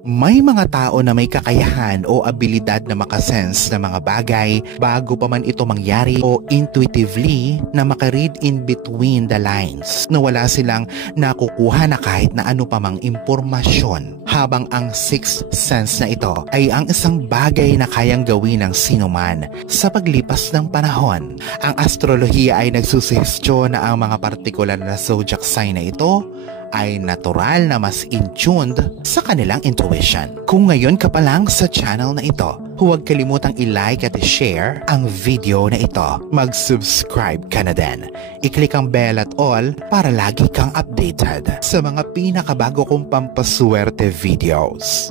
May mga tao na may kakayahan o abilidad na makasense ng mga bagay bago pa man ito mangyari o intuitively na makaread in between the lines na wala silang nakukuha na kahit na ano pa mang impormasyon. Habang ang sixth sense na ito ay ang isang bagay na kayang gawin ng sinuman sa paglipas ng panahon. Ang astrolohiya ay nagsusuhestyon na ang mga partikular na zodiac sign na ito ay natural na mas in-tuned sa kanilang intuition. Kung ngayon ka pa lang sa channel na ito, huwag kalimutang i-like at i-share ang video na ito. Mag-subscribe ka na din. I-click ang bell at all para lagi kang updated sa mga pinakabago kong pampaswerte videos.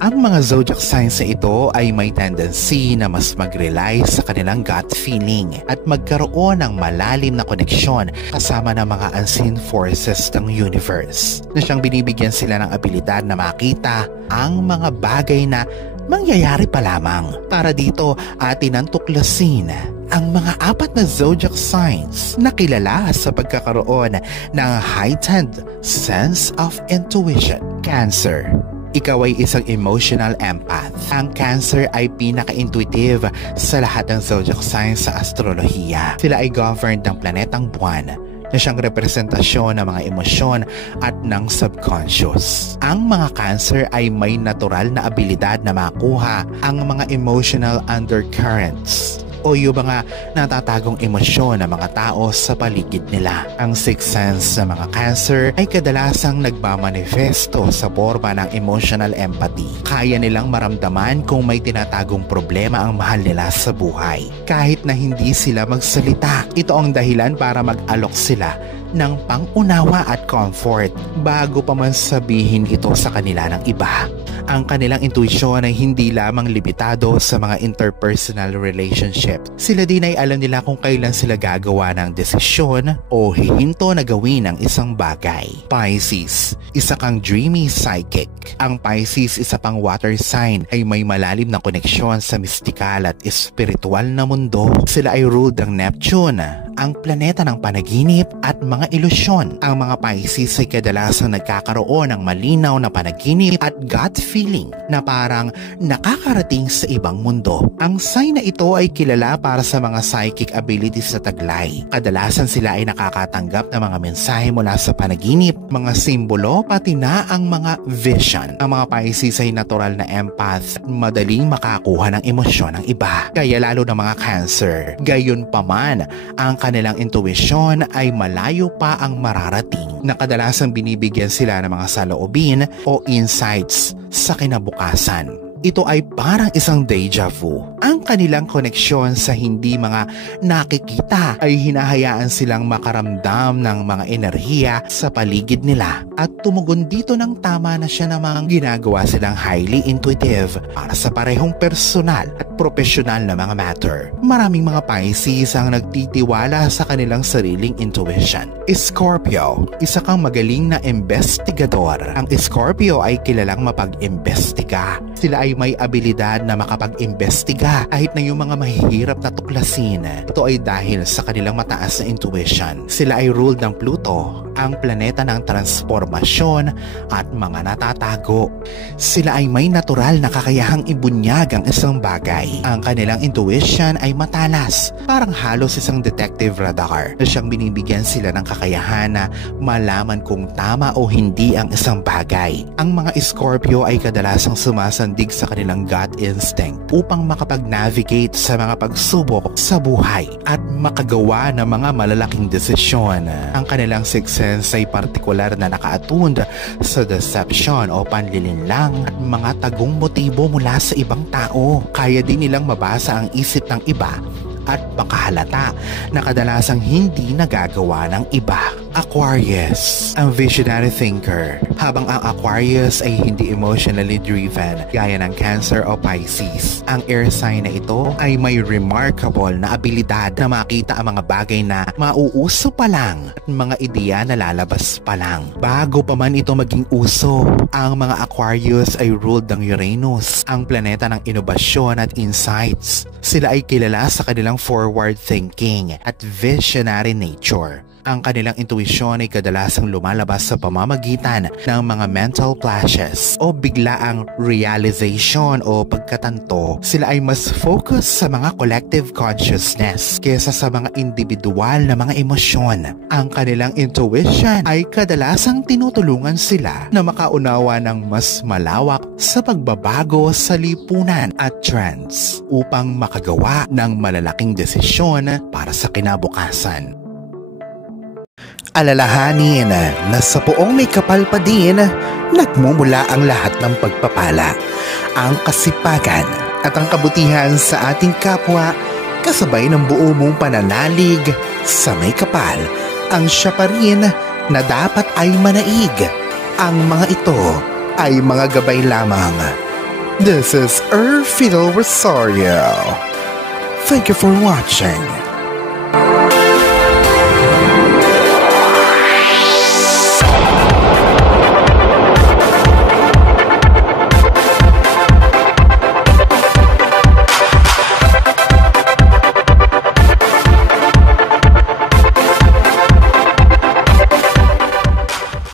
Ang mga zodiac signs na ito ay may tendency na mas mag-rely sa kanilang gut feeling at magkaroon ng malalim na koneksyon kasama ng mga unseen forces ng universe na siyang binibigyan sila ng abilidad na makita ang mga bagay na mangyayari pa lamang. Para dito atin ang tuklasin ang mga apat na zodiac signs na kilala sa pagkakaroon ng heightened sense of intuition. Cancer. Ikaw ay isang emotional empath. Ang Cancer ay pinaka-intuitive sa lahat ng zodiac signs sa astrolohiya. Sila ay governed ng planetang buwan na siyang representasyon ng mga emosyon at ng subconscious. Ang mga Cancer ay may natural na abilidad na makuha ang mga emotional undercurrents o yung mga natatagong emosyon ng mga tao sa paligid nila. Ang sixth sense ng mga Cancer ay kadalasang nagmamanifesto sa forma ng emotional empathy. Kaya nilang maramdaman kung may tinatagong problema ang mahal nila sa buhay. Kahit na hindi sila magsalita, ito ang dahilan para mag-alok sila ng pangunawa at comfort bago pa man sabihin ito sa kanila ng iba. Ang kanilang intuisyon ay hindi lamang limitado sa mga interpersonal relationship. Sila din ay alam nila kung kailan sila gagawa ng desisyon o hihinto na gawin ang isang bagay. Pisces, isa kang dreamy psychic. Ang Pisces, isa pang water sign, ay may malalim na koneksyon sa mistikal at espiritual na mundo. Sila ay ruled ng Neptune, ang planeta ng panaginip at mga ilusyon. Ang mga Pisces ay kadalasang nagkakaroon ng malinaw na panaginip at gut feeling na parang nakakarating sa ibang mundo. Ang sign na ito ay kilala para sa mga psychic abilities sa taglay. Kadalasan sila ay nakakatanggap ng mga mensahe mula sa panaginip, mga simbolo, pati na ang mga vision. Ang mga Pisces ay natural na empath at madaling makakuha ng emosyon ng iba. Kaya lalo ng mga Cancer, gayon pa man, ang kanilang intuition ay malayo pa ang mararating na kadalasang binibigyan sila ng mga saloobin o insights sa kinabukasan. Ito ay parang isang deja vu. Ang kanilang koneksyon sa hindi mga nakikita ay hinahayaan silang makaramdam ng mga enerhiya sa paligid nila at tumugon dito ng tama na siya namang ginagawa silang highly intuitive para sa parehong personal at profesional na mga matter. Maraming mga Pisces ang nagtitiwala sa kanilang sariling intuition. Scorpio, isa kang magaling na investigador. Ang Scorpio ay kilalang mapag-imbestiga. Sila ay may abilidad na makapag-imbestiga kahit na yung mga mahihirap na tuklasin. Ito ay dahil sa kanilang mataas na intuition. Sila ay ruled ng Pluto, ang planeta ng transformasyon at mga natatago. Sila ay may natural na kakayahang ibunyag ang isang bagay. Ang kanilang intuition ay matalas, parang halos isang detective radar na siyang binibigyan sila ng kakayahan na malaman kung tama o hindi ang isang bagay. Ang mga Scorpio ay kadalasang sumasandig sa kanilang gut instinct upang makapag-navigate sa mga pagsubok sa buhay at makagawa ng mga malalaking desisyon. Ang kanilang sixth sense ay partikular na nakaatund sa deception o panlilinlang at mga tagong motibo mula sa ibang tao. Kaya din nilang mabasa ang isip ng iba at makahalata na kadalasang hindi nagagawa ng iba. Aquarius, ang visionary thinker. Habang ang Aquarius ay hindi emotionally driven gaya ng Cancer o Pisces, ang air sign na ito ay may remarkable na abilidad na makita ang mga bagay na mauuso pa lang at mga ideya na lalabas pa lang. Bago pa man ito maging uso, ang mga Aquarius ay ruled ng Uranus, ang planeta ng inobasyon at insights. Sila ay kilala sa kanilang forward thinking at visionary nature. Ang kanilang intuisyon ay kadalasang lumalabas sa pamamagitan ng mga mental flashes o biglaang realization o pagkatanto. Sila ay mas focus sa mga collective consciousness kaysa sa mga individual na mga emosyon. Ang kanilang intuition ay kadalasang tinutulungan sila na makaunawa ng mas malawak sa pagbabago sa lipunan at trends upang makagawa ng malalaking desisyon para sa kinabukasan. Alalahanin na sa poong may kapal pa din, nagmumula ang lahat ng pagpapala, ang kasipagan at ang kabutihan sa ating kapwa kasabay ng buo mong pananalig sa may kapal. Ang siya pa rin na dapat ay manaig. Ang mga ito ay mga gabay lamang. This is Fiddle Rosario. Thank you for watching.